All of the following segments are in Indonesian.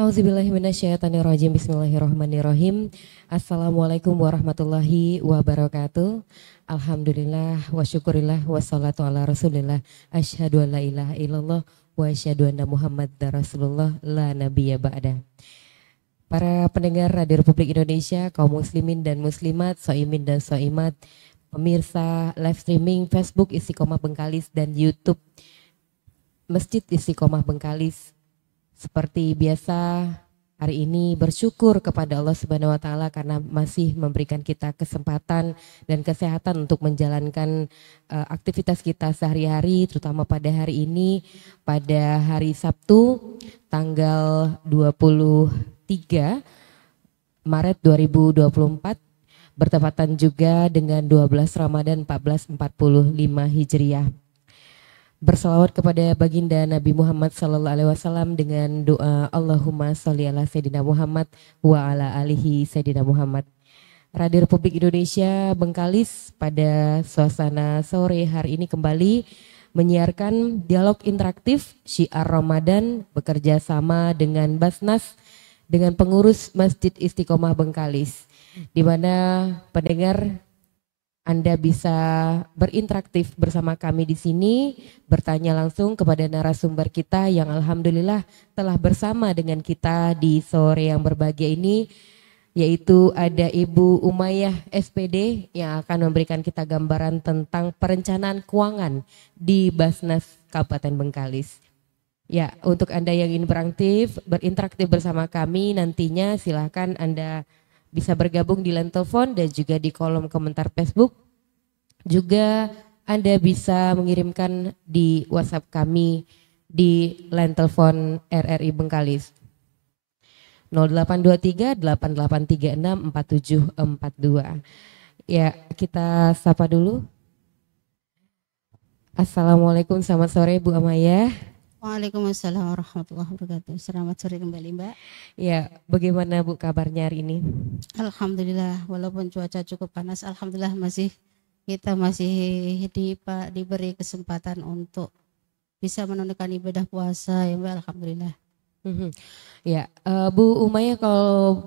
Auzubillahiminasyaitonirrajim. Bismillahirrahmanirrahim. Assalamualaikum warahmatullahi wabarakatuh. Alhamdulillah wa syukurillah wassalatu ala rasulillah. Asyhadu an la ilaha illallah wa asyhadu anna Muhammadar Rasulullah la nabiyya ba'da. Para pendengar Radio Republik Indonesia, kaum muslimin dan muslimat, soimin dan soimat, pemirsa live streaming Facebook Istiqomah Bengkalis dan YouTube Masjid Istiqomah Bengkalis. Seperti biasa, hari ini bersyukur kepada Allah Subhanahu wa taala karena masih memberikan kita kesempatan dan kesehatan untuk menjalankan aktivitas kita sehari-hari, terutama pada hari ini, pada hari Sabtu tanggal 23 Maret 2024, bertepatan juga dengan 12 Ramadan 1445 Hijriah. Berselawat kepada baginda Nabi Muhammad SAW dengan doa Allahumma sholli ala Sayyidina Muhammad wa ala alihi Sayyidina Muhammad. Radio Republik Indonesia Bengkalis pada suasana sore hari ini kembali menyiarkan dialog interaktif Syiar Ramadan bekerja sama dengan Basnas dengan pengurus Masjid Istiqomah Bengkalis, di mana pendengar Anda bisa berinteraktif bersama kami di sini, bertanya langsung kepada narasumber kita yang alhamdulillah telah bersama dengan kita di sore yang berbahagia ini, yaitu ada Ibu Umayyah SPD yang akan memberikan kita gambaran tentang perencanaan keuangan di Basnas Kabupaten Bengkalis. Ya, untuk Anda yang ingin berinteraktif bersama kami nantinya silahkan Anda bisa bergabung di line telepon dan juga di kolom komentar Facebook. Juga Anda bisa mengirimkan di WhatsApp kami di line telepon RRI Bengkalis 0823 8836 4742. Ya, kita sapa dulu. Assalamualaikum, selamat sore Bu Umayyah. Waalaikumsalam warahmatullahi wabarakatuh. Selamat sore kembali Mbak. Ya, bagaimana Bu kabarnya hari ini? Alhamdulillah, walaupun cuaca cukup panas, alhamdulillah kita masih diberi kesempatan untuk bisa menunaikan ibadah puasa ya Mbak, alhamdulillah. Ya, Bu Umayyah, kalau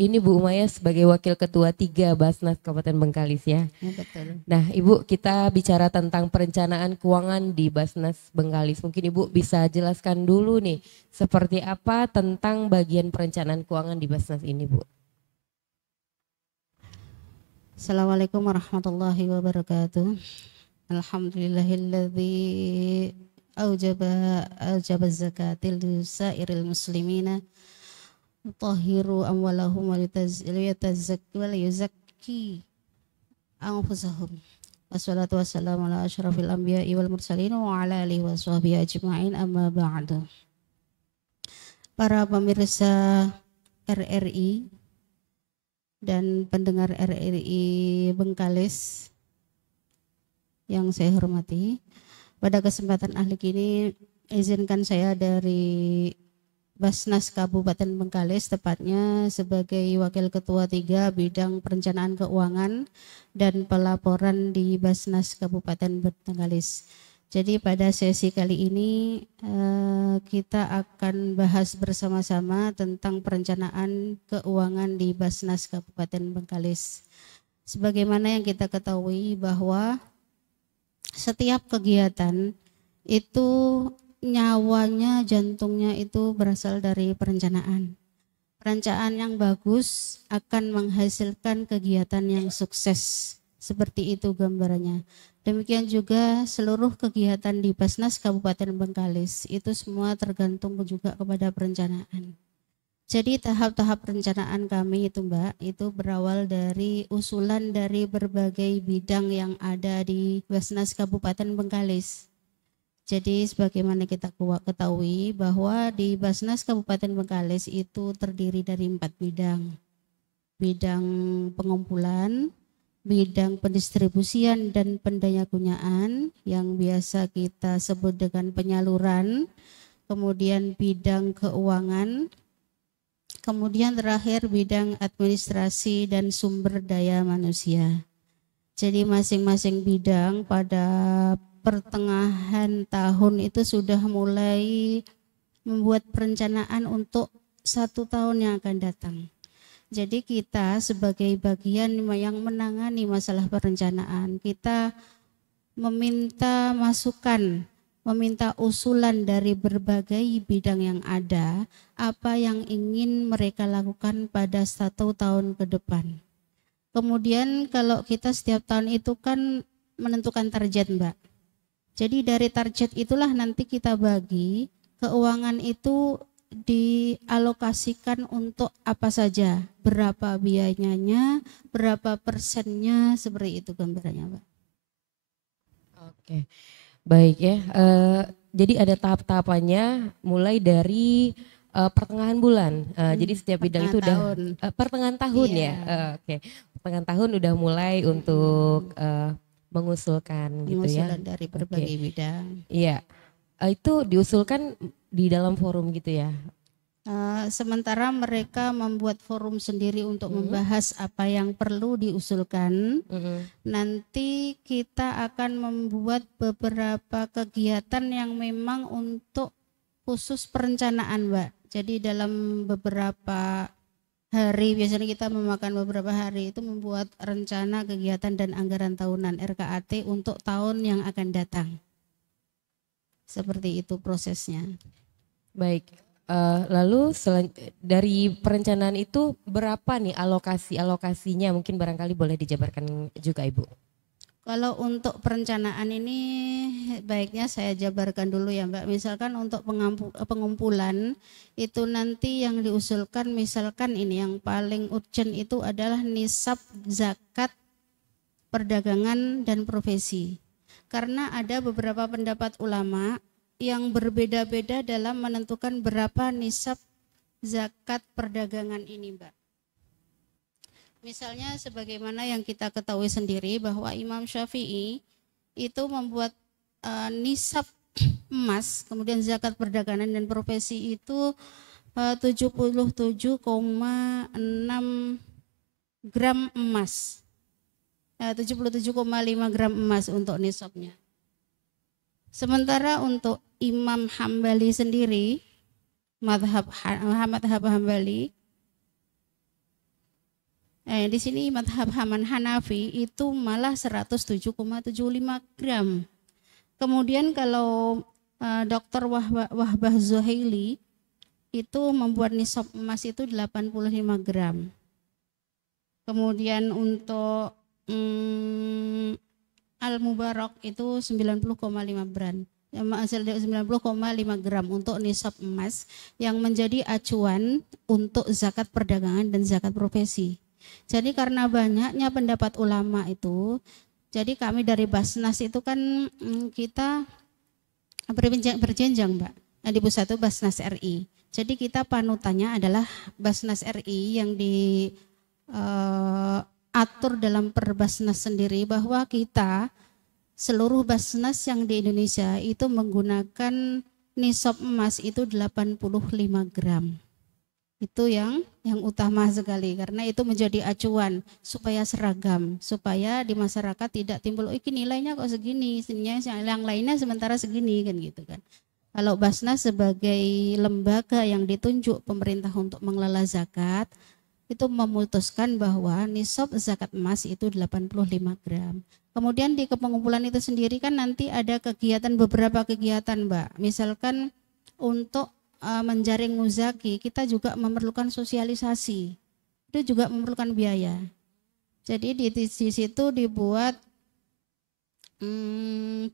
ini Bu Umayyah sebagai Wakil Ketua 3 Basnas Kabupaten Bengkalis ya. Ya betul. Nah Ibu, kita bicara tentang perencanaan keuangan di Basnas Bengkalis. Mungkin Ibu bisa jelaskan dulu nih seperti apa tentang bagian perencanaan keuangan di Basnas ini Bu. Assalamualaikum warahmatullahi wabarakatuh. Alhamdulillahilladzi aujaba zakatil sairil muslimina tahiru amwalahum wa yuzakki anfusahum. Wassalatu wassalamu ala asyrafil anbiya'i wal mursalin wa ala alihi wa sahbihi ajma'in, amma ba'du. Para pemirsa RRI dan pendengar RRI Bengkalis yang saya hormati, pada kesempatan ahli ini izinkan saya dari Basnas Kabupaten Bengkalis, tepatnya sebagai Wakil Ketua 3 Bidang Perencanaan Keuangan dan Pelaporan di Basnas Kabupaten Bengkalis. Jadi pada sesi kali ini kita akan bahas bersama-sama tentang perencanaan keuangan di Basnas Kabupaten Bengkalis. Sebagaimana yang kita ketahui bahwa setiap kegiatan itu nyawanya, jantungnya itu berasal dari perencanaan. Perencanaan yang bagus akan menghasilkan kegiatan yang sukses. Seperti itu gambarannya. Demikian juga seluruh kegiatan di Basnas Kabupaten Bengkalis itu semua tergantung juga kepada perencanaan. Jadi tahap-tahap perencanaan kami itu Mbak, itu berawal dari usulan dari berbagai bidang yang ada di Basnas Kabupaten Bengkalis. Jadi sebagaimana kita ketahui bahwa di Basnas Kabupaten Bengkalis itu terdiri dari 4 bidang. Bidang pengumpulan, bidang pendistribusian dan pendayagunaan yang biasa kita sebut dengan penyaluran, kemudian bidang keuangan, kemudian terakhir bidang administrasi dan sumber daya manusia. Jadi masing-masing bidang pada pertengahan tahun itu sudah mulai membuat perencanaan untuk 1 tahun yang akan datang. Jadi kita sebagai bagian yang menangani masalah perencanaan, kita meminta masukan, meminta usulan dari berbagai bidang yang ada, apa yang ingin mereka lakukan pada 1 tahun ke depan. Kemudian kalau kita setiap tahun itu kan menentukan target, Mbak. Jadi dari target itulah nanti kita bagi keuangan itu dialokasikan untuk apa saja, berapa biayanya, berapa persennya, seperti itu gambarannya, Pak. Oke, baik ya. Jadi ada tahap-tahapannya mulai dari pertengahan bulan. Jadi setiap bidang itu udah pertengahan tahun ya. Oke, pertengahan tahun udah mulai untuk mengusulkan gitu ya. Pengusulan dari berbagai bidang. Iya, itu diusulkan di dalam forum gitu ya. Sementara mereka membuat forum sendiri untuk membahas apa yang perlu diusulkan. Nanti kita akan membuat beberapa kegiatan yang memang untuk khusus perencanaan, Mbak. Jadi dalam beberapa hari, biasanya kita memakan beberapa hari itu membuat rencana kegiatan dan anggaran tahunan RKAT untuk tahun yang akan datang. Seperti itu prosesnya. Baik. Lalu dari perencanaan itu berapa nih alokasinya, mungkin barangkali boleh dijabarkan juga Ibu. Kalau untuk perencanaan ini baiknya saya jabarkan dulu ya Mbak. Misalkan untuk pengumpulan itu nanti yang diusulkan, misalkan ini yang paling urgent itu adalah nisab zakat perdagangan dan profesi. Karena ada beberapa pendapat ulama yang berbeda-beda dalam menentukan berapa nisab zakat perdagangan ini, Mbak. Misalnya sebagaimana yang kita ketahui sendiri bahwa Imam Syafi'i itu membuat nisab emas, kemudian zakat perdagangan dan profesi itu 77,6 gram emas. 77,5 gram emas untuk nisabnya. Sementara untuk Imam Hambali sendiri, madhab Hambali, di sini madhab Hanafi itu malah 107,75 gram. Kemudian kalau Dr. Wahbah Zuhaili itu membuat nisab emas itu 85 gram. Kemudian untuk Al-Mubarak itu 90,5 gram. 90,5 gram untuk nisab emas yang menjadi acuan untuk zakat perdagangan dan zakat profesi. Jadi karena banyaknya pendapat ulama itu, jadi kami dari Basnas itu kan kita berjenjang Mbak. Di pusat itu Basnas RI. Jadi kita panutannya adalah Basnas RI yang diatur dalam Perbasnas sendiri bahwa kita seluruh Basnas yang di Indonesia itu menggunakan nisab emas itu 85 gram. Itu yang utama sekali karena itu menjadi acuan supaya seragam, supaya di masyarakat tidak timbul ini nilainya kok segini, yang lainnya sementara segini kan gitu kan. Kalau Basnas sebagai lembaga yang ditunjuk pemerintah untuk mengelola zakat itu memutuskan bahwa nisab zakat emas itu 85 gram. Kemudian di kepengumpulan itu sendiri kan nanti ada kegiatan, beberapa kegiatan Mbak. Misalkan untuk menjaring muzaki kita juga memerlukan sosialisasi. Itu juga memerlukan biaya. Jadi di situ dibuat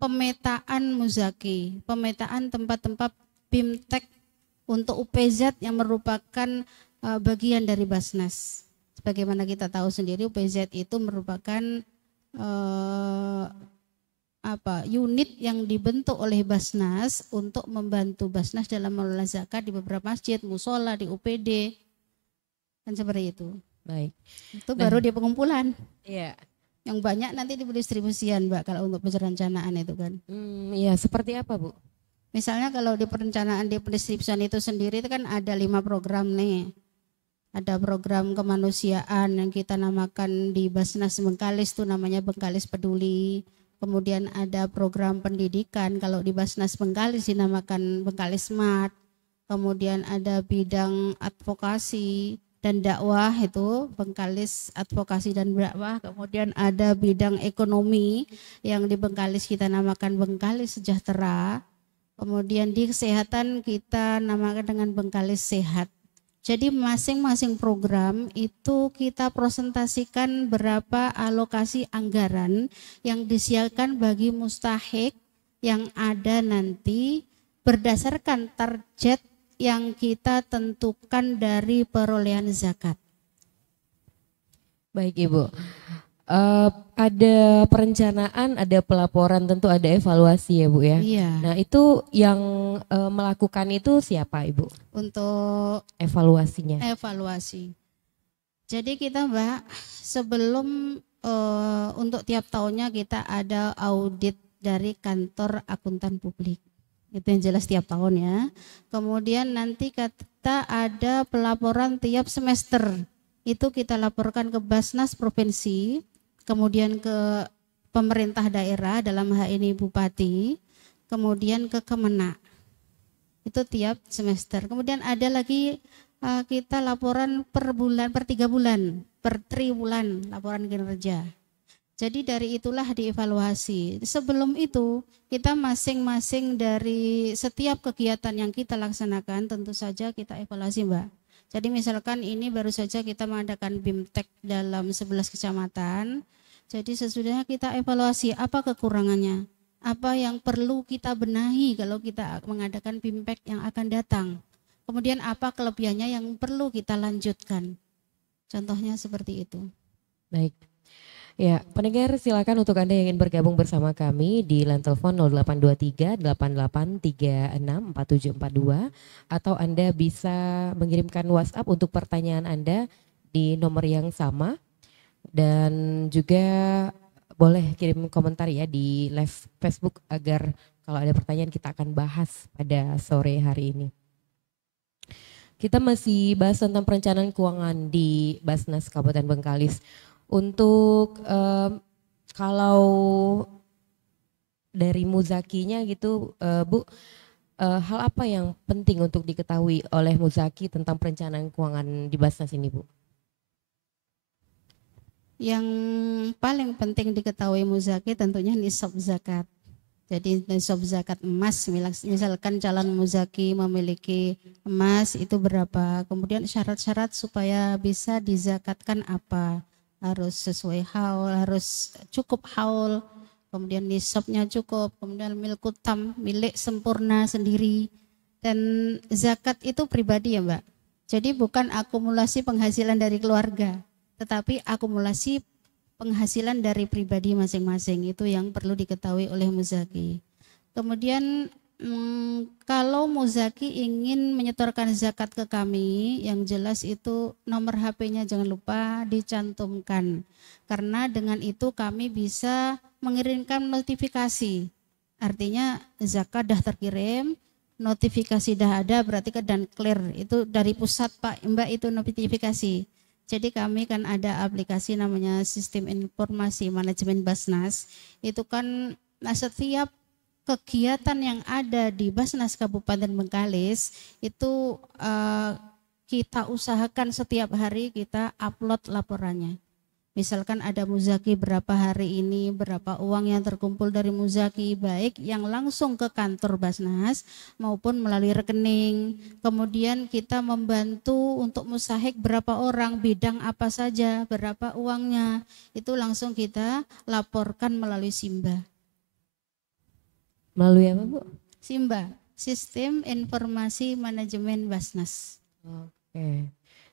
pemetaan muzaki, pemetaan tempat-tempat BIMTEK untuk UPZ yang merupakan bagian dari Basnas. Sebagaimana kita tahu sendiri UPZ itu merupakan unit yang dibentuk oleh Basnas untuk membantu Basnas dalam mengelola zakat di beberapa masjid, musola, di UPD, kan seperti itu. Baik. Itu baru di pengumpulan. Iya. Yang banyak nanti di pendistribusian Mbak kalau untuk perencanaan itu kan. Iya, seperti apa Bu? Misalnya kalau di perencanaan di pendistribusian itu sendiri itu kan ada 5 program nih. Ada program kemanusiaan yang kita namakan di Basnas Bengkalis itu namanya Bengkalis Peduli. Kemudian ada program pendidikan, kalau di Basnas Bengkalis dinamakan Bengkalis Smart. kemudian ada bidang advokasi dan dakwah itu Bengkalis advokasi dan dakwah, kemudian ada bidang ekonomi yang di Bengkalis kita namakan Bengkalis Sejahtera, kemudian di kesehatan kita namakan dengan Bengkalis Sehat. Jadi masing-masing program itu kita presentasikan berapa alokasi anggaran yang disiapkan bagi mustahik yang ada nanti berdasarkan target yang kita tentukan dari perolehan zakat. Baik Ibu, ada perencanaan, ada pelaporan, tentu ada evaluasi ya Bu ya. Iya. Nah itu yang melakukan itu siapa Ibu? Untuk Evaluasinya. evaluasi. Jadi kita Mbak, sebelum untuk tiap tahunnya kita ada audit dari kantor akuntan publik. Itu yang jelas tiap tahun ya. Kemudian nanti kita ada pelaporan tiap semester. Itu kita laporkan ke Basnas Provinsi, kemudian ke pemerintah daerah dalam hal ini Bupati, kemudian ke Kemenak. Itu tiap semester. Kemudian ada lagi kita laporan per bulan, per 3 bulan, per triwulan laporan kinerja. Jadi dari itulah dievaluasi. Sebelum itu kita masing-masing dari setiap kegiatan yang kita laksanakan tentu saja kita evaluasi Mbak. Jadi misalkan ini baru saja kita mengadakan BIMTEK dalam 11 kecamatan. Jadi sesudahnya kita evaluasi apa kekurangannya, apa yang perlu kita benahi kalau kita mengadakan BIMTEK yang akan datang. Kemudian apa kelebihannya yang perlu kita lanjutkan. Contohnya seperti itu. Baik. Ya, pendengar silakan untuk Anda yang ingin bergabung bersama kami di line telepon 0823 8836 4742 atau Anda bisa mengirimkan WhatsApp untuk pertanyaan Anda di nomor yang sama dan juga boleh kirim komentar ya di live Facebook agar kalau ada pertanyaan kita akan bahas pada sore hari ini. Kita masih bahas tentang perencanaan keuangan di Basnas Kabupaten Bengkalis. Untuk kalau dari muzakinya gitu Bu, hal apa yang penting untuk diketahui oleh muzaki tentang perencanaan keuangan di Basnas ini Bu? Yang paling penting diketahui muzaki tentunya nisab zakat. Jadi nisab zakat emas, misalkan calon muzaki memiliki emas itu berapa, kemudian syarat-syarat supaya bisa dizakatkan apa, harus sesuai haul, harus cukup haul, kemudian nisabnya cukup, kemudian milkutam, milik sempurna sendiri, dan zakat itu pribadi ya Mbak. Jadi bukan akumulasi penghasilan dari keluarga, tetapi akumulasi penghasilan dari pribadi masing-masing, itu yang perlu diketahui oleh muzaki. Kemudian kalau muzaki ingin menyetorkan zakat ke kami, yang jelas itu nomor HP-nya jangan lupa dicantumkan, karena dengan itu kami bisa mengirimkan notifikasi. Artinya zakat dah terkirim, notifikasi dah ada, berarti kan dan clear, itu dari pusat Pak Mbak itu notifikasi. Jadi kami kan ada aplikasi namanya Sistem Informasi Manajemen Basnas. Itu kan setiap kegiatan yang ada di Basnas Kabupaten Bengkalis itu kita usahakan setiap hari kita upload laporannya. Misalkan ada muzaki berapa hari ini, berapa uang yang terkumpul dari muzaki, baik yang langsung ke kantor Basnas maupun melalui rekening. Kemudian kita membantu untuk musahik berapa orang, bidang apa saja, berapa uangnya, itu langsung kita laporkan melalui Simba. Melalui apa Bu? Simba, Sistem Informasi Manajemen Basnas. Oke,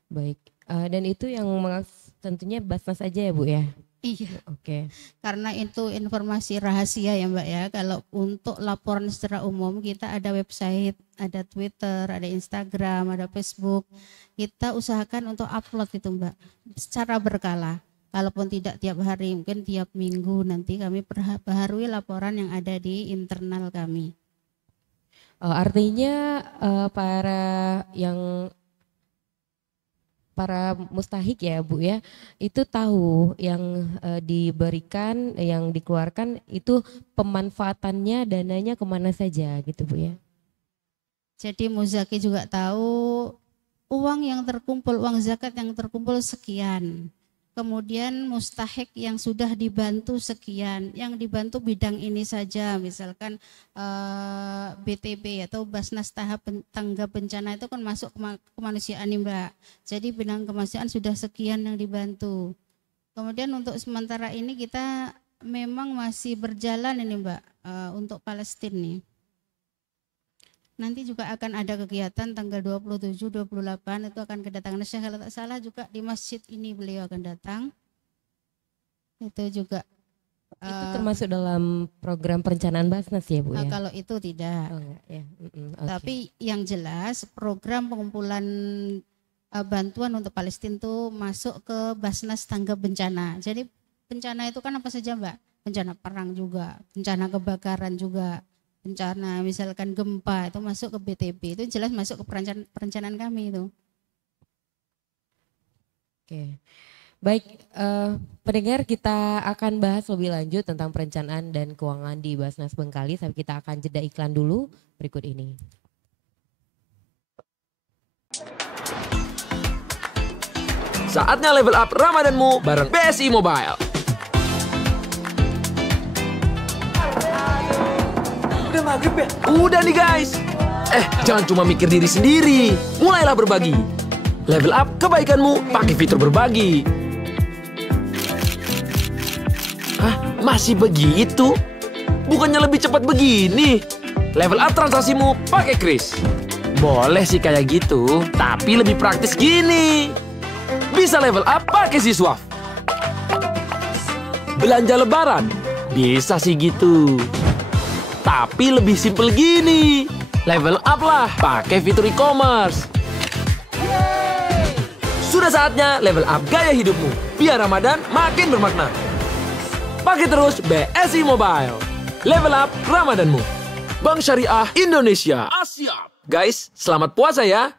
baik. Dan itu yang tentunya Basnas aja ya Bu ya? Iya. Oke. Karena itu informasi rahasia ya Mbak ya. Kalau untuk laporan secara umum kita ada website, ada Twitter, ada Instagram, ada Facebook. Kita usahakan untuk upload itu Mbak, secara berkala. Kalaupun tidak tiap hari, mungkin tiap minggu nanti kami perbaharui laporan yang ada di internal kami. Artinya para mustahik ya Bu ya, itu tahu yang diberikan, yang dikeluarkan itu pemanfaatannya, dananya kemana saja gitu Bu ya? Jadi muzaki juga tahu uang yang terkumpul, uang zakat yang terkumpul sekian. Kemudian mustahik yang sudah dibantu sekian, yang dibantu bidang ini saja, misalkan BTB atau Basnas Tahap Tangga Bencana itu kan masuk kemanusiaan nih Mbak. Jadi bidang kemanusiaan sudah sekian yang dibantu. Kemudian untuk sementara ini kita memang masih berjalan ini Mbak untuk Palestina nih. Nanti juga akan ada kegiatan tanggal 27, 28 itu akan kedatangan Syekh, kalau tak salah juga di masjid ini beliau akan datang. Itu juga. Itu termasuk dalam program perencanaan Basnas ya Bu ya? Kalau itu tidak. Oh, enggak, ya. Okay. Tapi yang jelas program pengumpulan bantuan untuk Palestina itu masuk ke Basnas Tangga Bencana. Jadi bencana itu kan apa saja Mbak? Bencana perang juga, bencana kebakaran juga, bencana misalkan gempa itu masuk ke BTB, itu jelas masuk ke perencanaan kami itu. Oke. Baik, pendengar, kita akan bahas lebih lanjut tentang perencanaan dan keuangan di Basnas Bengkalis, tapi kita akan jeda iklan dulu berikut ini. Saatnya level up Ramadanmu bareng BSI Mobile. Udah maghrib ya? Udah nih guys. Jangan cuma mikir diri sendiri. Mulailah berbagi. Level up kebaikanmu pakai fitur berbagi. Hah? Masih begitu? Bukannya lebih cepat begini? Level up transaksimu pakai Kris. Boleh sih kayak gitu, tapi lebih praktis gini. Bisa level up pakai Siswaf. Belanja lebaran, bisa sih gitu. Tapi lebih simple gini. Level up lah pakai fitur e-commerce. Sudah saatnya level up gaya hidupmu, biar Ramadan makin bermakna. Pakai terus BSI Mobile. Level up Ramadanmu. Bank Syariah Indonesia. Asyap. Guys, selamat puasa ya.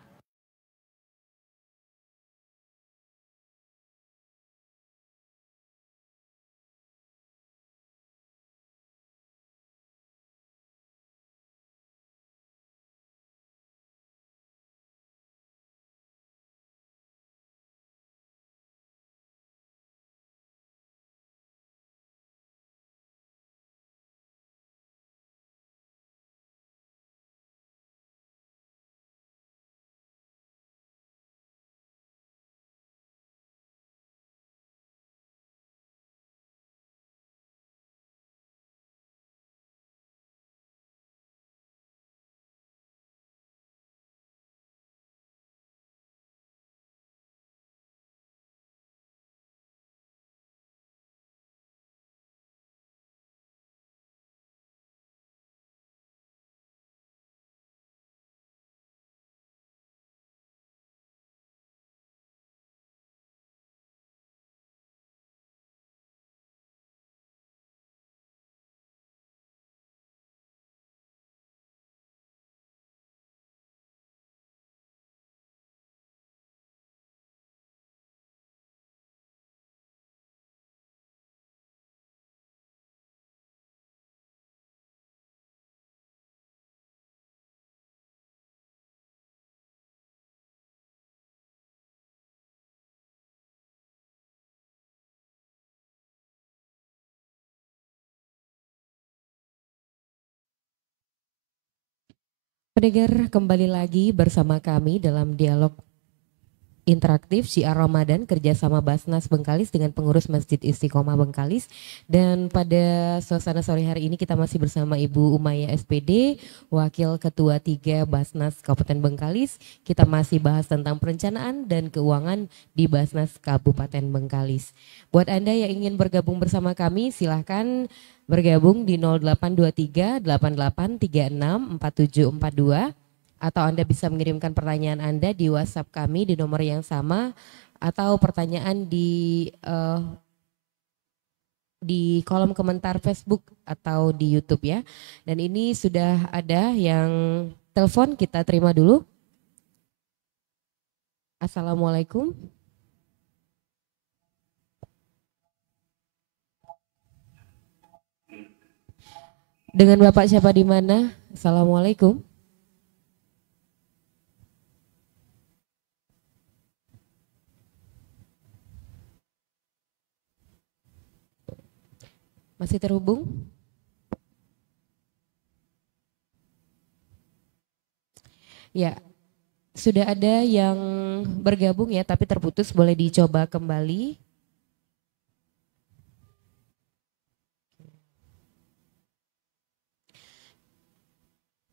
Pendengar, kembali lagi bersama kami dalam dialog interaktif Syiar Ramadan kerjasama Basnas Bengkalis dengan pengurus Masjid Istiqomah Bengkalis. Dan pada suasana sore hari ini kita masih bersama Ibu Umayyah SPD, Wakil Ketua 3 Basnas Kabupaten Bengkalis. Kita masih bahas tentang perencanaan dan keuangan di Basnas Kabupaten Bengkalis. Buat Anda yang ingin bergabung bersama kami, silahkan bergabung di 0823 8836 4742. Atau Anda bisa mengirimkan pertanyaan Anda di WhatsApp kami di nomor yang sama, atau pertanyaan di kolom komentar Facebook atau di YouTube ya. Dan ini sudah ada yang telepon, kita terima dulu. Assalamualaikum. Dengan Bapak siapa di mana? Assalamualaikum. Masih terhubung? Ya, sudah ada yang bergabung ya, tapi terputus, boleh dicoba kembali.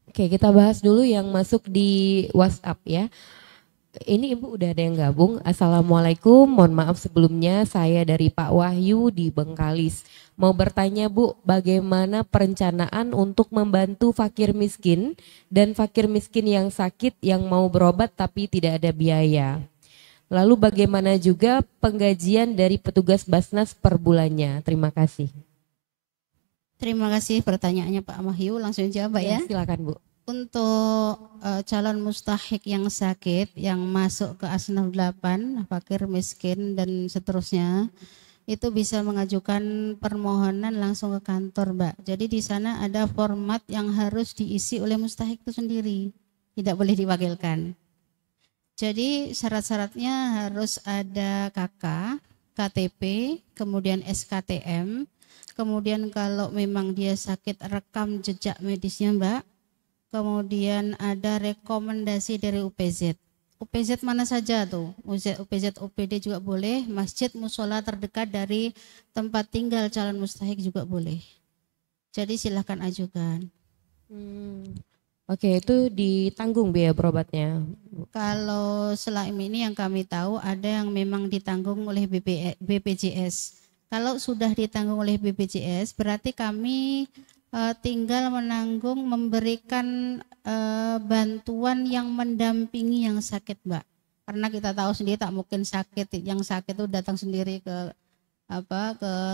Oke, kita bahas dulu yang masuk di WhatsApp ya. Ini Ibu udah ada yang gabung. Assalamualaikum, mohon maaf sebelumnya, saya dari Pak Wahyu di Bengkalis. Mau bertanya Bu, bagaimana perencanaan untuk membantu fakir miskin dan fakir miskin yang sakit yang mau berobat tapi tidak ada biaya? Lalu bagaimana juga penggajian dari petugas Basnas per bulannya? Terima kasih. Terima kasih pertanyaannya Pak Wahyu, langsung jawab ya. Silakan Bu. Untuk calon mustahik yang sakit, yang masuk ke Asnaf 8, fakir miskin dan seterusnya, itu bisa mengajukan permohonan langsung ke kantor Mbak. Jadi di sana ada format yang harus diisi oleh mustahik itu sendiri, tidak boleh diwakilkan. Jadi syarat-syaratnya harus ada KK, KTP, kemudian SKTM, kemudian kalau memang dia sakit rekam jejak medisnya Mbak, kemudian ada rekomendasi dari UPZ. UPZ mana saja tuh? UPZ OPD juga boleh, masjid musola terdekat dari tempat tinggal calon mustahik juga boleh. Jadi silahkan ajukan. Oke, itu ditanggung biaya berobatnya? Kalau selama ini yang kami tahu ada yang memang ditanggung oleh BPJS. Kalau sudah ditanggung oleh BPJS berarti kami tinggal menanggung, memberikan bantuan yang mendampingi yang sakit Mbak. Karena kita tahu sendiri tak mungkin yang sakit itu datang sendiri ke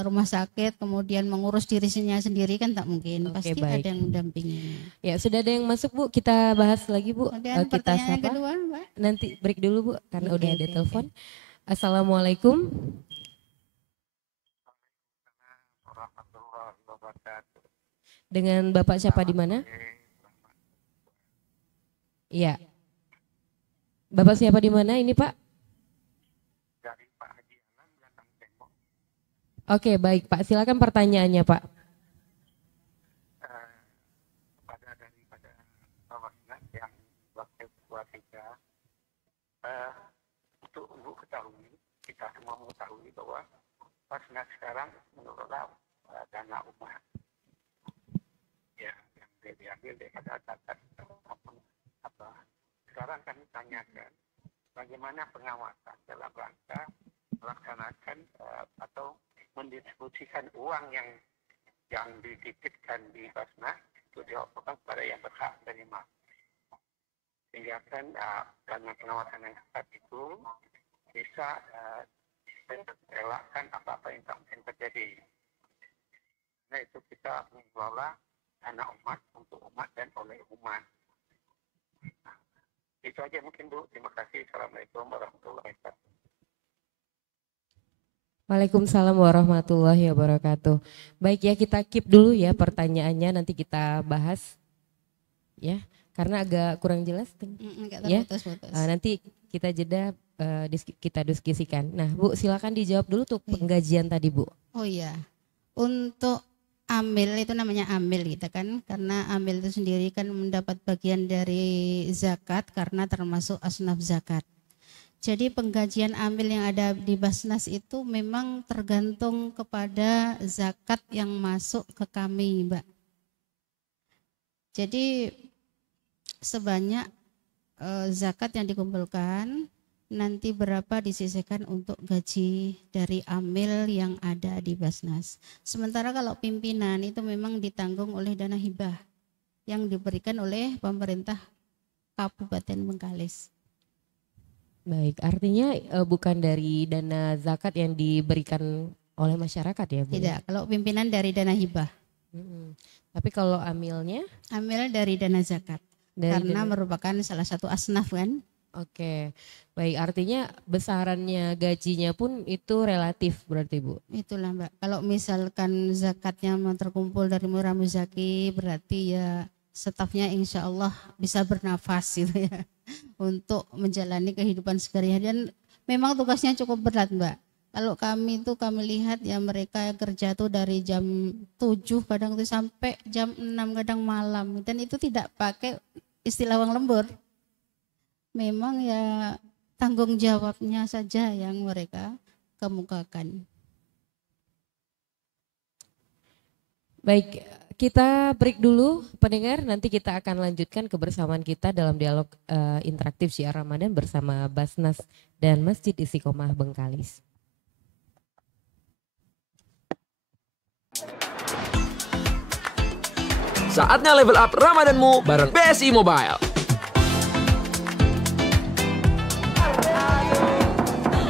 rumah sakit kemudian mengurus dirinya sendiri kan tak mungkin. Pasti baik. ada yang mendampingi. Ya sudah ada yang masuk Bu, kita bahas lagi Bu. Kemudian Kita pertanyaan sapa. kedua Mbak. Nanti break dulu Bu karena udah ada telepon. Assalamualaikum. Dengan Bapak siapa di mana? Iya. Bapak siapa di mana ini Pak? Dari Pak Haji Alam datang Tembok. Oke baik Pak, silakan pertanyaannya Pak. Daripada Basnas yang wakil ketua 3, untuk Ibu ketahui, kita semua mengetahui bahwa Basnas sekarang mengelola dana umat. Ya, yang diambil daripada zakat apa. Sekarang kami tanyakan bagaimana pengawasan dalam rangka melaksanakan atau mendistribusikan uang yang dititipkan di Basnas itu dilaporkan kepada yang berhak menerima. Sehingga kan karena pengawasan yang ketat itu bisa elakkan apa-apa yang tak mungkin terjadi. Nah itu kita mengelola dana umat untuk umat dan oleh umat. Itu aja mungkin Bu. Terima kasih. Assalamualaikum warahmatullahi wabarakatuh. Waalaikumsalam warahmatullahi wabarakatuh. Baik ya, kita keep dulu ya pertanyaannya, nanti kita bahas ya, karena agak kurang jelas ya. Nanti kita jeda, kita diskusikan. Nah Bu, silakan dijawab dulu tuh penggajian tadi Bu. Oh iya, untuk amil itu namanya amil gitu kan, karena amil itu sendiri kan mendapat bagian dari zakat karena termasuk asnaf zakat. Jadi penggajian amil yang ada di Basnas itu memang tergantung kepada zakat yang masuk ke kami Mbak. Jadi sebanyak zakat yang dikumpulkan nanti berapa disisihkan untuk gaji dari amil yang ada di Basnas. Sementara kalau pimpinan itu memang ditanggung oleh dana hibah yang diberikan oleh pemerintah Kabupaten Bengkalis. Baik, artinya bukan dari dana zakat yang diberikan oleh masyarakat ya Bu? Tidak, kalau pimpinan dari dana hibah. Tapi kalau amilnya? Amil dari dana zakat, karena merupakan salah satu asnaf kan. Oke, baik, artinya besarannya gajinya pun itu relatif berarti Bu? Itulah Mbak, kalau misalkan zakatnya terkumpul dari murah muzaki berarti ya stafnya insya Allah bisa bernafas gitu ya untuk menjalani kehidupan sehari-hari, dan memang tugasnya cukup berat Mbak. Kalau kami lihat ya mereka kerja tuh dari jam 7 kadang tuh sampai jam 6 kadang malam. Dan itu tidak pakai istilah uang lembur. Memang ya tanggung jawabnya saja yang mereka kemukakan. Baik, kita break dulu pendengar, nanti kita akan lanjutkan kebersamaan kita dalam dialog interaktif Syiar Ramadan bersama Basnas dan Masjid Istiqomah Bengkalis. Saatnya level up Ramadanmu bareng BSI Mobile.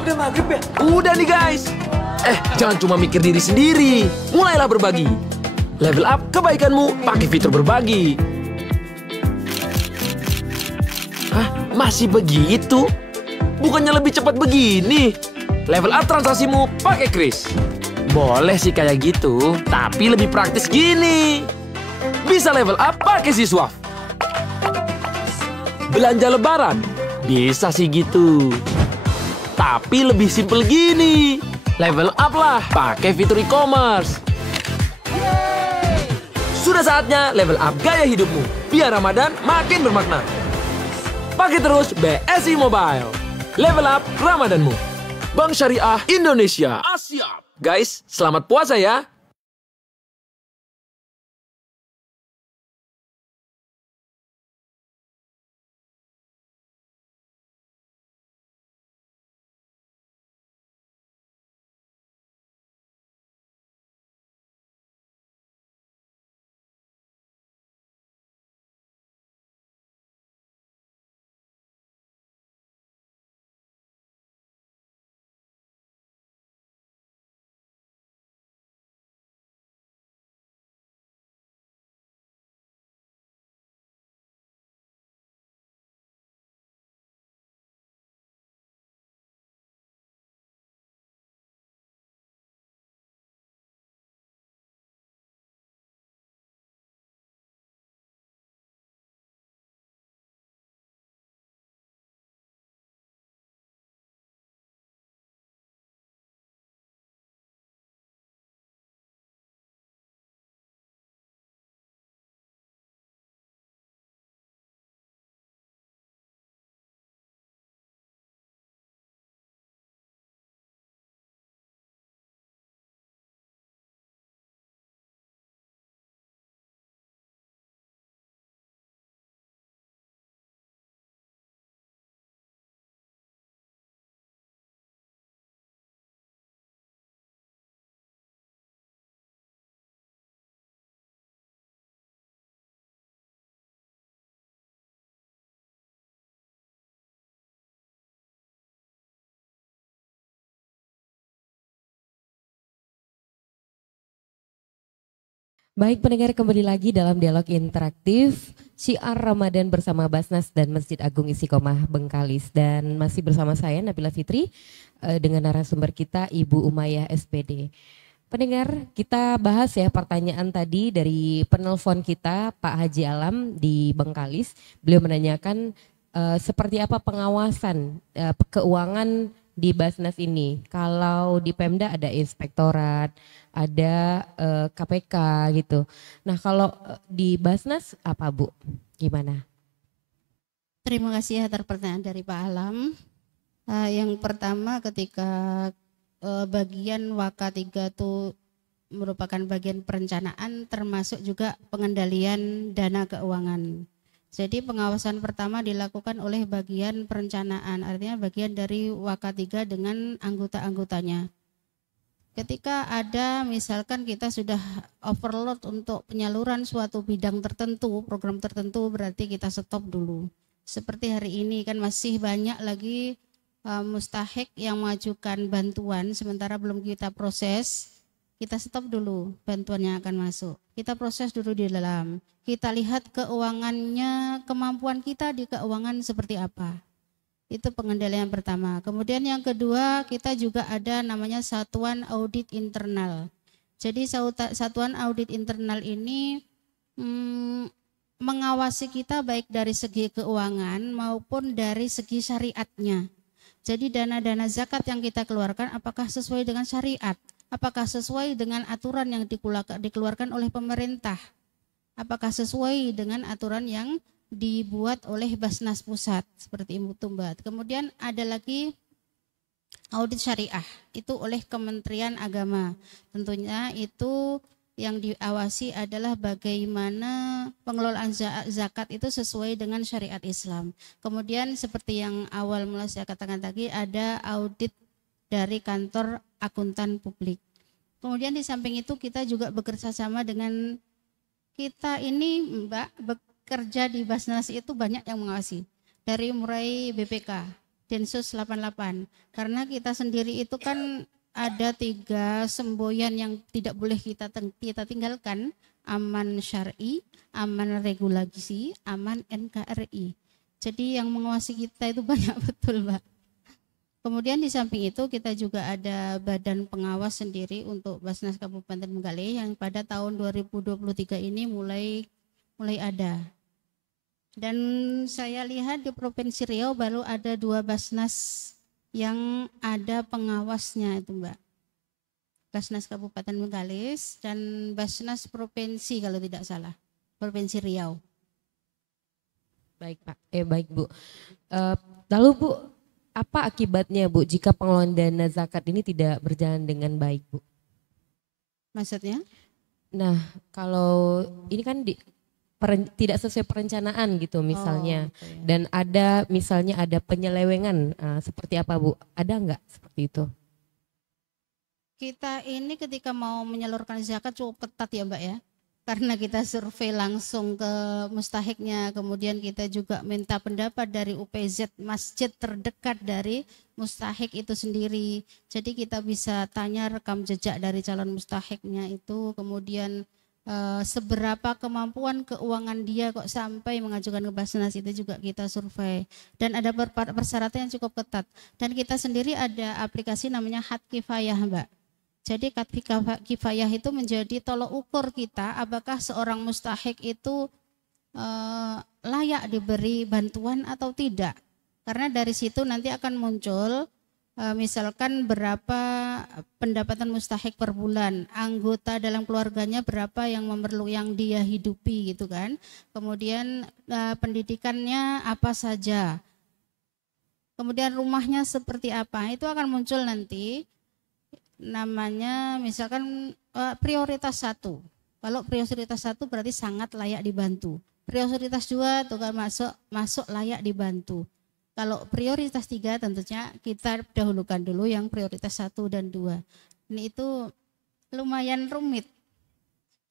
Udah maghrib ya? Udah nih guys. Jangan cuma mikir diri sendiri. Mulailah berbagi. Level up kebaikanmu pakai fitur berbagi. Hah? Masih begitu? Bukannya lebih cepat begini? Level up transaksimu pakai Kris. Boleh sih kayak gitu, tapi lebih praktis gini. Bisa level up pakai Siswaf. Belanja lebaran, bisa sih gitu. Tapi lebih simple gini. Level up lah pakai fitur e-commerce. Sudah saatnya level up gaya hidupmu. Biar Ramadan makin bermakna. Pakai terus BSI Mobile. Level up Ramadanmu. Bank Syariah Indonesia. Asia. Guys, selamat puasa ya. Baik pendengar, kembali lagi dalam dialog interaktif Syiar Ramadan bersama Basnas dan Masjid Agung Istiqomah Bengkalis. Dan masih bersama saya Nabila Fitri dengan narasumber kita Ibu Umayyah SPD. Pendengar, kita bahas ya pertanyaan tadi dari penelpon kita Pak Haji Alam di Bengkalis. Beliau menanyakan seperti apa pengawasan keuangan di Basnas ini. Kalau di Pemda ada inspektorat, ada KPK gitu. Nah kalau di Basnas apa Bu? Gimana? Terima kasih atas pertanyaan dari Pak Alam. Yang pertama ketika bagian WK3 itu merupakan bagian perencanaan termasuk juga pengendalian dana keuangan. Jadi pengawasan pertama dilakukan oleh bagian perencanaan, artinya bagian dari WK3 dengan anggota-anggotanya. Ketika ada misalkan kita sudah overload untuk penyaluran suatu bidang tertentu, program tertentu, berarti kita stop dulu. Seperti hari ini kan masih banyak lagi mustahik yang mengajukan bantuan sementara belum kita proses, kita stop dulu bantuannya akan masuk. Kita proses dulu di dalam. Kita lihat keuangannya, kemampuan kita di keuangan seperti apa. Itu pengendalian pertama. Kemudian yang kedua, kita juga ada namanya satuan audit internal. Jadi satuan audit internal ini mengawasi kita baik dari segi keuangan maupun dari segi syariatnya. Jadi dana-dana zakat yang kita keluarkan apakah sesuai dengan syariat? Apakah sesuai dengan aturan yang dikeluarkan oleh pemerintah? Apakah sesuai dengan aturan yang dibuat oleh Basnas Pusat seperti itu Mbak. Kemudian ada lagi audit syariah, itu oleh Kementerian Agama. Tentunya itu yang diawasi adalah bagaimana pengelolaan zakat itu sesuai dengan syariat Islam. Kemudian seperti yang awal mula saya katakan tadi, ada audit dari kantor akuntan publik. Kemudian di samping itu kita juga bekerja sama dengan kita ini Mbak, bekerja di Basnas itu banyak yang mengawasi. Dari mulai BPK, Densus 88. Karena kita sendiri itu kan ada 3 semboyan yang tidak boleh kita tinggalkan. Aman syar'i, aman regulasi, aman NKRI. Jadi yang mengawasi kita itu banyak betul Mbak. Kemudian di samping itu kita juga ada badan pengawas sendiri untuk Basnas Kabupaten Bengkalis yang pada tahun 2023 ini mulai ada. Dan saya lihat di Provinsi Riau baru ada 2 Basnas yang ada pengawasnya itu Mbak. Basnas Kabupaten Bengkalis dan Basnas Provinsi kalau tidak salah, Provinsi Riau. Baik Pak, baik Bu. Lalu Bu, apa akibatnya Bu jika pengelolaan dana zakat ini tidak berjalan dengan baik Bu? Maksudnya? Nah kalau ini kan tidak sesuai perencanaan gitu misalnya, dan ada misalnya ada penyelewengan, seperti apa Bu? Ada nggak seperti itu? Kita ini ketika mau menyalurkan zakat cukup ketat ya Mbak ya. Karena kita survei langsung ke mustahiknya, kemudian kita juga minta pendapat dari UPZ masjid terdekat dari mustahik itu sendiri. Jadi kita bisa tanya rekam jejak dari calon mustahiknya itu, kemudian seberapa kemampuan keuangan dia kok sampai mengajukan ke Basnas itu juga kita survei. Dan ada persyaratan yang cukup ketat. Dan kita sendiri ada aplikasi namanya Hat Kifayah Mbak. Jadi Hat Kifayah itu menjadi tolok ukur kita apakah seorang mustahik itu layak diberi bantuan atau tidak. Karena dari situ nanti akan muncul misalkan berapa pendapatan mustahik per bulan, anggota dalam keluarganya berapa yang yang dia hidupi gitu kan. Kemudian pendidikannya apa saja. Kemudian rumahnya seperti apa, itu akan muncul nanti. Namanya misalkan prioritas 1. Kalau prioritas 1 berarti sangat layak dibantu. Prioritas 2 itu kan masuk layak dibantu. Kalau prioritas 3 tentunya kita dahulukan dulu yang prioritas 1 dan 2. Ini itu lumayan rumit.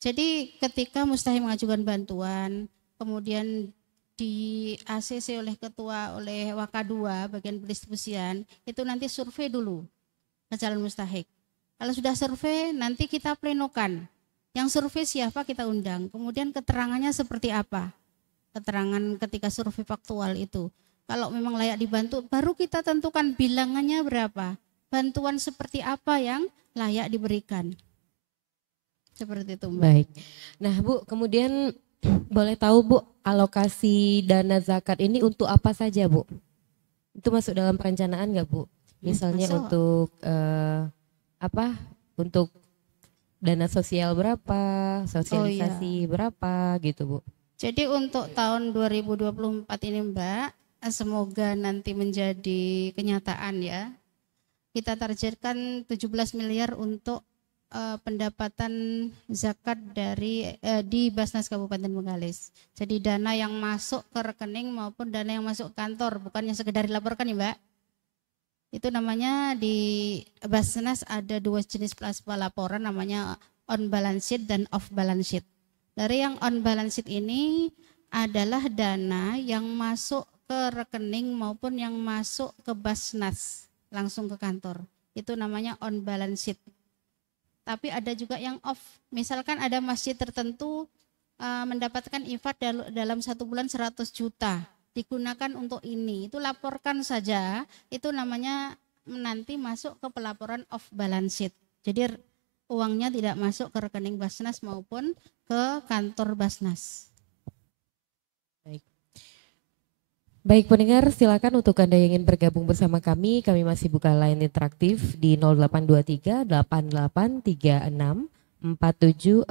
Jadi ketika mustahik mengajukan bantuan, kemudian di ACC oleh ketua oleh Waka2 bagian pendistribusian, itu nanti survei dulu ke calon mustahik. Kalau sudah survei, nanti kita plenokan. Yang survei siapa kita undang. Kemudian keterangannya seperti apa. Keterangan ketika survei faktual itu. Kalau memang layak dibantu, baru kita tentukan bilangannya berapa. Bantuan seperti apa yang layak diberikan. Seperti itu Mbak. Baik. Nah Bu, kemudian boleh tahu Bu, alokasi dana zakat ini untuk apa saja Bu? Itu masuk dalam perencanaan nggak Bu? Misalnya masuk. Untuk untuk dana sosial berapa, sosialisasi berapa gitu Bu. Jadi untuk tahun 2024 ini Mbak, semoga nanti menjadi kenyataan ya. Kita targetkan 17 miliar untuk pendapatan zakat di Basnas Kabupaten Bengkalis. Jadi dana yang masuk ke rekening maupun dana yang masuk kantor, bukan yang sekedar dilaporkan ya Mbak. Itu namanya di Basnas ada 2 jenis pelaporan, namanya on balance sheet dan off balance sheet. Dari yang on balance sheet ini adalah dana yang masuk ke rekening maupun yang masuk ke Basnas langsung ke kantor. Itu namanya on balance sheet. Tapi ada juga yang off. Misalkan ada masjid tertentu mendapatkan infak dalam 1 bulan 100 juta. Digunakan untuk ini, itu laporkan saja, itu namanya nanti masuk ke pelaporan off balance sheet. Jadi uangnya tidak masuk ke rekening Basnas maupun ke kantor Basnas. Baik. Baik pendengar, silakan untuk Anda yang ingin bergabung bersama kami masih buka line interaktif di 0823 8836 4742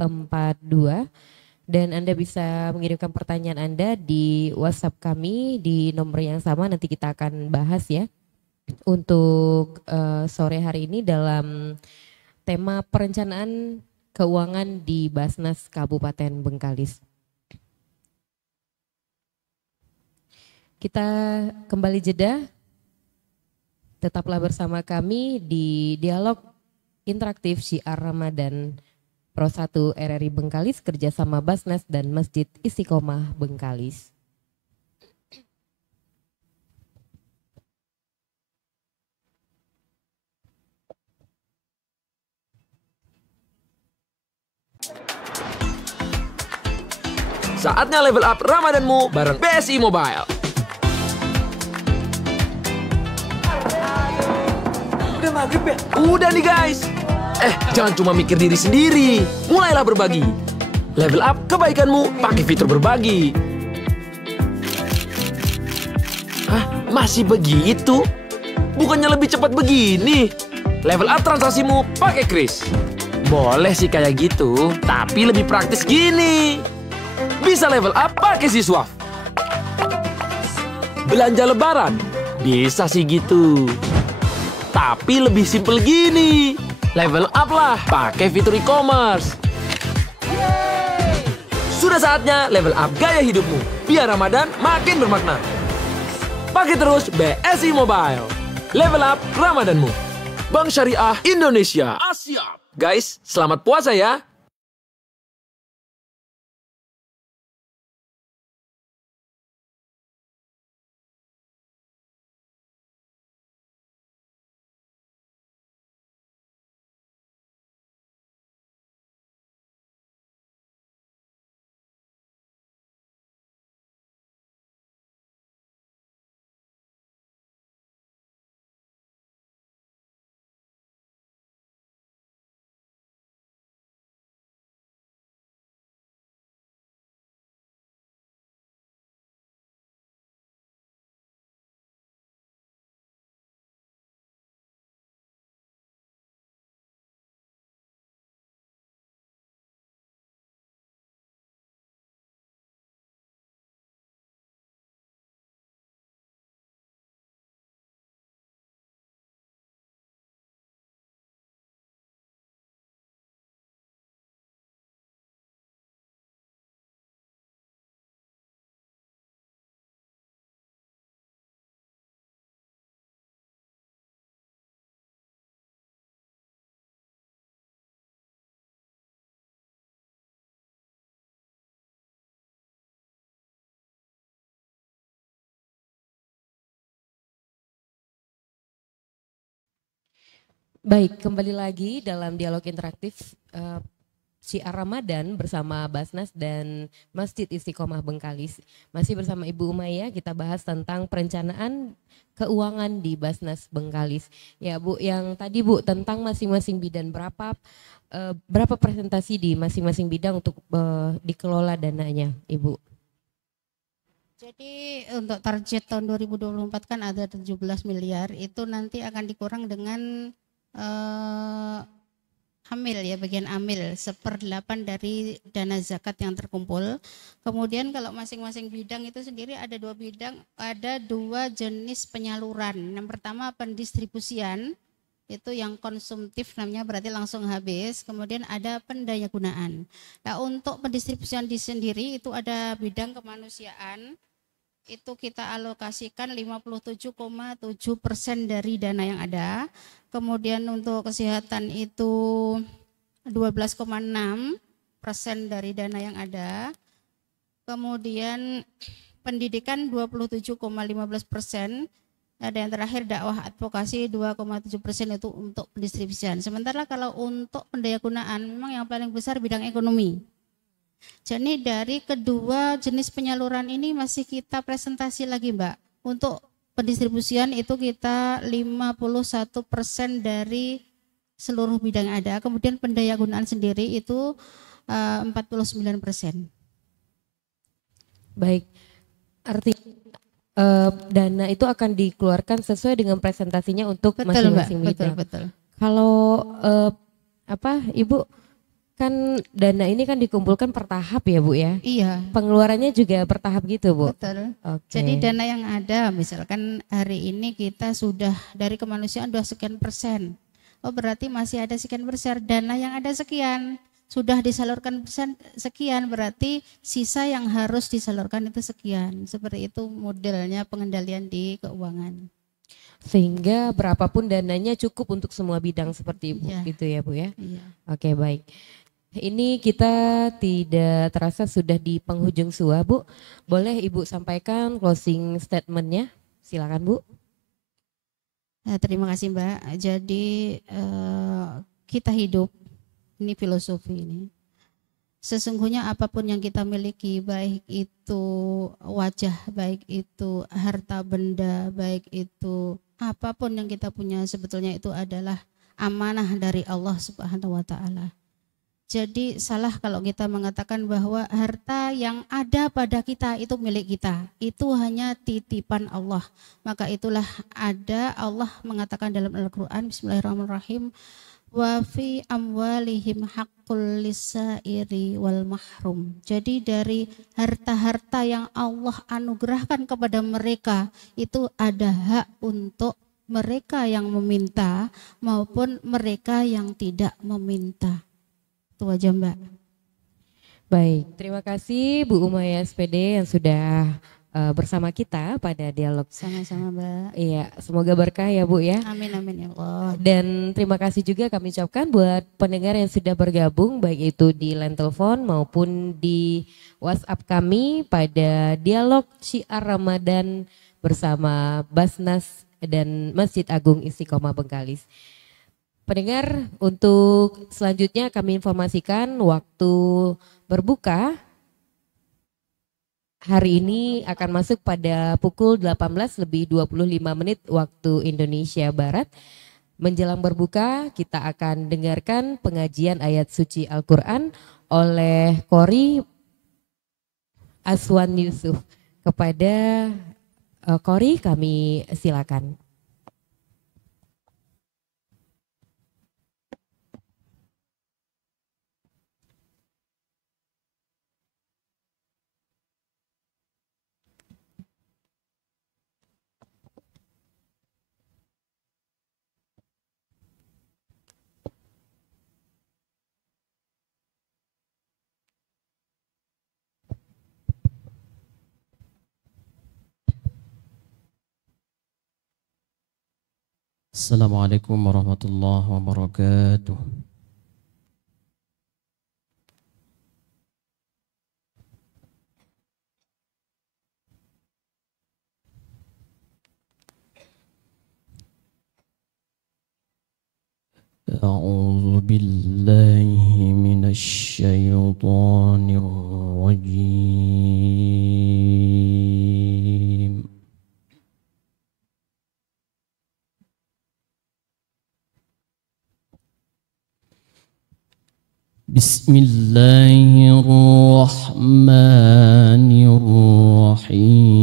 dan Anda bisa mengirimkan pertanyaan Anda di WhatsApp kami di nomor yang sama, nanti kita akan bahas ya untuk sore hari ini dalam tema perencanaan keuangan di Basnas Kabupaten Bengkalis. Kita kembali jeda, tetaplah bersama kami di dialog interaktif Syiar Ramadan Pro 1 RRI Bengkalis kerjasama Basnas dan Masjid Istiqomah Bengkalis. Saatnya level up Ramadanmu bareng BSI Mobile. Udah maghrib ya? Udah nih guys. Jangan cuma mikir diri sendiri. Mulailah berbagi. Level up kebaikanmu pakai fitur berbagi. Masih begitu? Bukannya lebih cepat begini? Level up transaksimu pakai Kris. Boleh sih kayak gitu, tapi lebih praktis gini. Bisa level up pakai Siswaf. Belanja lebaran, bisa sih gitu. Tapi lebih simple gini. Level up lah pakai fitur e-commerce. Sudah saatnya level up gaya hidupmu. Biar Ramadan makin bermakna. Pakai terus BSI Mobile. Level up Ramadanmu. Bank Syariah Indonesia. Asyap. Guys, selamat puasa ya. Baik, kembali lagi dalam dialog interaktif Syiar Ramadan bersama Basnas dan Masjid Istiqomah Bengkalis. Masih bersama Ibu Umayyah, kita bahas tentang perencanaan keuangan di Basnas Bengkalis. Ya Bu, yang tadi Bu tentang masing-masing bidang berapa presentasi di masing-masing bidang untuk dikelola dananya, Ibu? Jadi untuk target tahun 2024 kan ada 17 miliar, itu nanti akan dikurang dengan amil ya, bagian amil 1/8 dari dana zakat yang terkumpul. Kemudian kalau masing-masing bidang itu sendiri ada dua jenis penyaluran. Yang pertama pendistribusian, itu yang konsumtif namanya, berarti langsung habis. Kemudian ada pendayagunaan. Nah untuk pendistribusian di sendiri itu ada bidang kemanusiaan, itu kita alokasikan 57,7% dari dana yang ada. Kemudian untuk kesehatan itu 12,6% dari dana yang ada. Kemudian pendidikan 27,15%. Ada yang terakhir dakwah advokasi 2,7% itu untuk pendistribusian. Sementara kalau untuk pendayagunaan memang yang paling besar bidang ekonomi. Jadi dari kedua jenis penyaluran ini masih kita presentasi lagi Mbak. Untuk pendistribusian itu kita 51% dari seluruh bidang yang ada. Kemudian pendayagunaan sendiri itu 49%. Baik, dana itu akan dikeluarkan sesuai dengan presentasinya untuk Betul Mbak, masing-masing betul bidang. betul. Kalau Ibu, kan dana ini kan dikumpulkan per tahap ya Bu ya? Iya, Pengeluarannya juga per tahap gitu Bu? betul. Oke. Jadi dana yang ada, misalkan hari ini kita sudah dari kemanusiaan sudah sekian persen. Oh berarti masih ada sekian persen. Dana yang ada sekian, sudah disalurkan persen sekian, berarti sisa yang harus disalurkan itu sekian. Seperti itu modelnya pengendalian di keuangan. Sehingga berapapun dananya cukup untuk semua bidang seperti Ibu, Iya. gitu ya Bu ya? Iya. Oke baik. Ini kita tidak terasa sudah di penghujung SUA Bu. Boleh Ibu sampaikan closing statementnya? Silakan Bu. Terima kasih Mbak. Jadi kita hidup, ini filosofi ini. Sesungguhnya apapun yang kita miliki, baik itu wajah, baik itu harta benda, baik itu apapun yang kita punya, sebetulnya itu adalah amanah dari Allah Subhanahu wa taala. Jadi salah kalau kita mengatakan bahwa harta yang ada pada kita itu milik kita, itu hanya titipan Allah. Maka itulah ada Allah mengatakan dalam Al-Qur'an, Bismillahirrahmanirrahim, wa fi amwalihim haqqul lisairi wal mahrum. Jadi dari harta-harta yang Allah anugerahkan kepada mereka itu ada hak untuk mereka yang meminta maupun mereka yang tidak meminta. Itu aja Mbak. Baik, terima kasih Bu Umaya SPD yang sudah bersama kita pada dialog. Sama-sama Mbak. Iya, semoga berkah ya Bu ya. Amin amin ya Allah. Dan terima kasih juga kami ucapkan buat pendengar yang sudah bergabung baik itu di line telepon maupun di WhatsApp kami pada dialog Syiar Ramadan bersama Basnas dan Masjid Agung Istiqomah Bengkalis. Pendengar, untuk selanjutnya kami informasikan waktu berbuka hari ini akan masuk pada pukul 18:25 waktu Indonesia Barat. Menjelang berbuka kita akan dengarkan pengajian ayat suci Al-Quran oleh Qori Aswan Yusuf. Kepada Qori kami silakan. Assalamualaikum warahmatullahi wabarakatuh. أعوذ بالله من الشيطان الرجيم. بسم الله الرحمن الرحيم.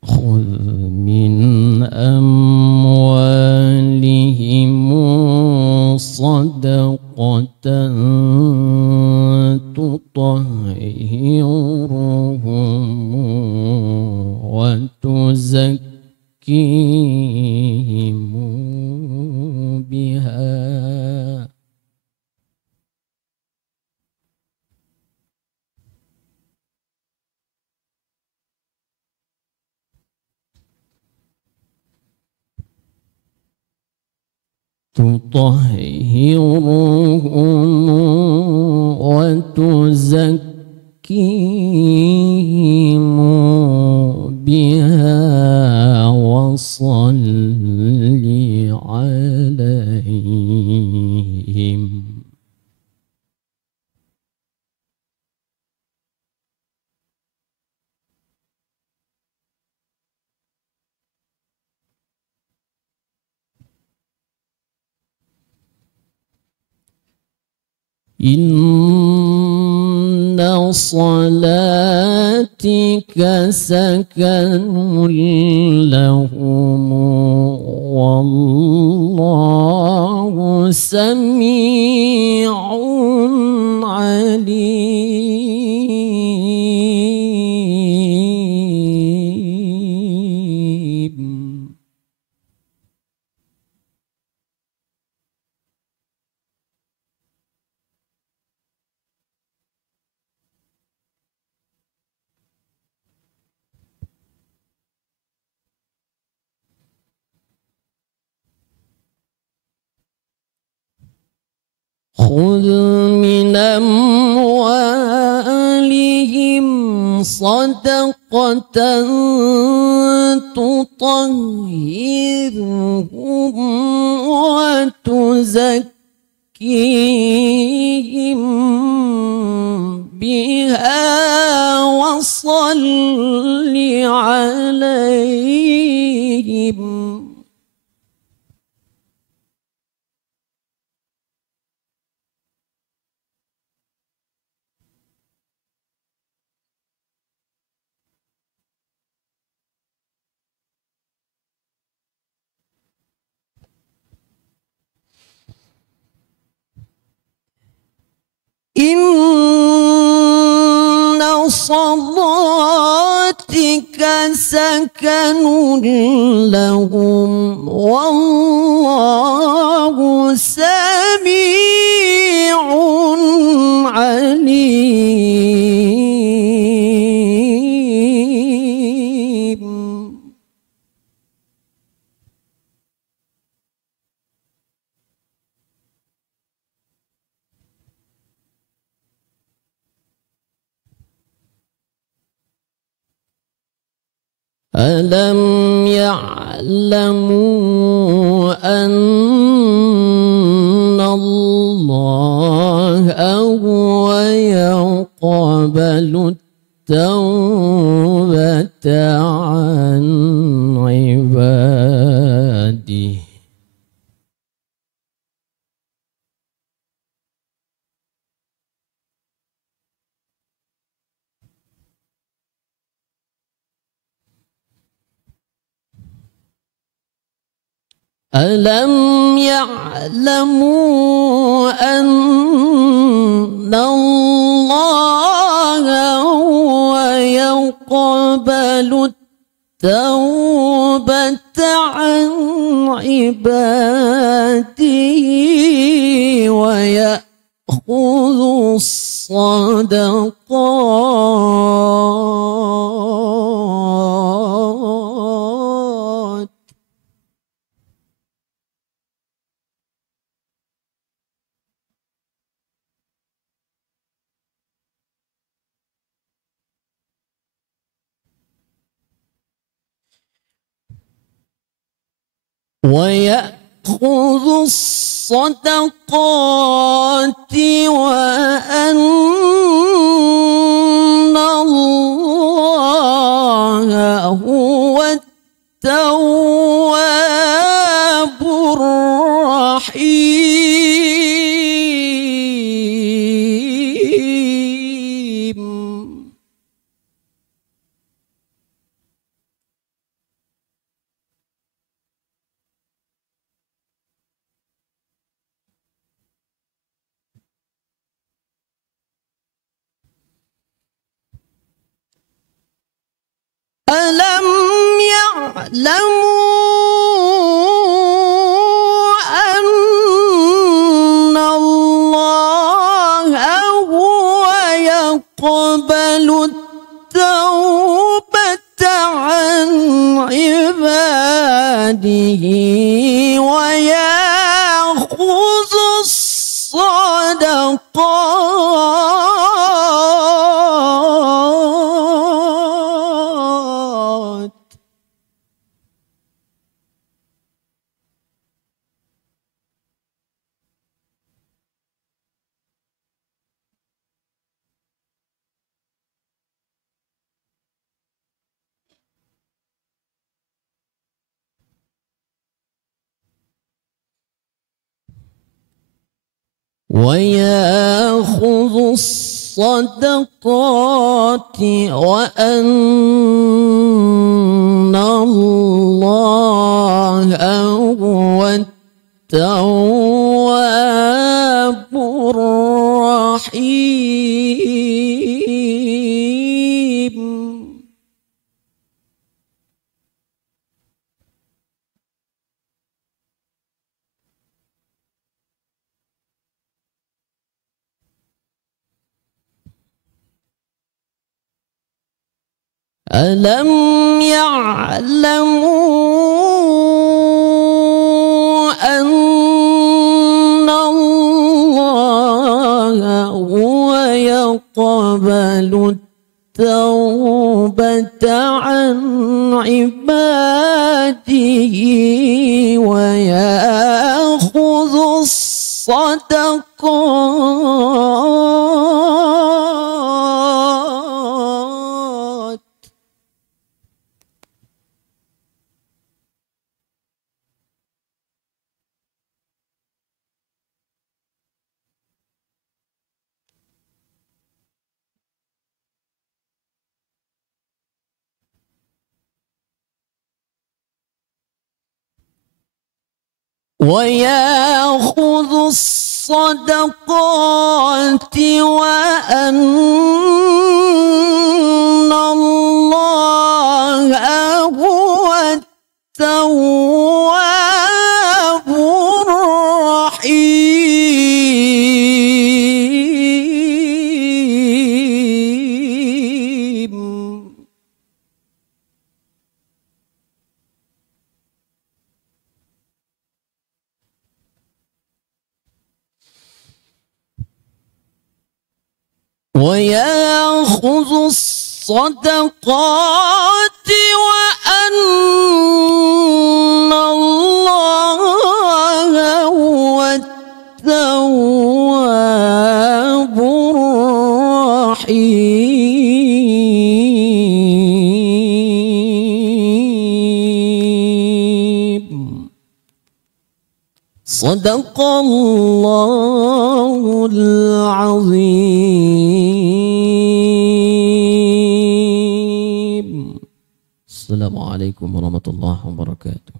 خذ من أموالهم صدقة تطهرهم وتزكيهم بها تطهرهم وتزكيهم بها وصل عليهم. إن صلاتك سكن لهم والله سميع عليم. خذ من أموالهم صدقة تطهرهم وتزكيهم بها وصل عليهم. إن صلاتك سكن لهم والله سميع عليم. ألم يعلموا أن الله هو يقبل التوبة عن عباده. ألم يعلموا أن الله هو يقبل التوبة عن عباده ويأخذ الصدقات. ويأخذ الصدقات وأن الله هو التواب الرحيم. ألم يعلموا أن الله هو يقبل التوبة عن عباده ويأخذ الصدقات. ويأخذ ويأخذ الصدقات وأن الله هو التواب الرحيم. ألم يعلموا أن الله هو يقبل التوبة عن عباده ويأخذ الصدقات. ويأخذ الصدقات وأن الله هو التواب الرحيم. ويأخذ الصدقات وأن الله هو التواب الرحيم. صدق الله العظيم. السلام عليكم ورحمة الله وبركاته.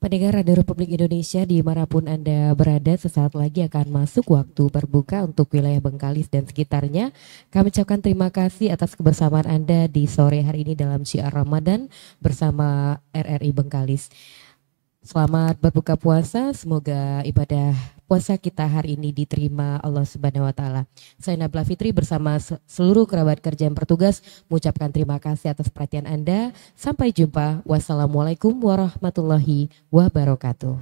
Pendengar Radio Republik Indonesia dimanapun Anda berada, sesaat lagi akan masuk waktu berbuka untuk wilayah Bengkalis dan sekitarnya. Kami ucapkan terima kasih atas kebersamaan Anda di sore hari ini dalam Syiar Ramadan bersama RRI Bengkalis. Selamat berbuka puasa, semoga ibadah puasa kita hari ini diterima Allah Subhanahu wa taala. Saya Nabila Fitri bersama seluruh kerabat kerja yang bertugas mengucapkan terima kasih atas perhatian Anda. Sampai jumpa. Wassalamualaikum warahmatullahi wabarakatuh.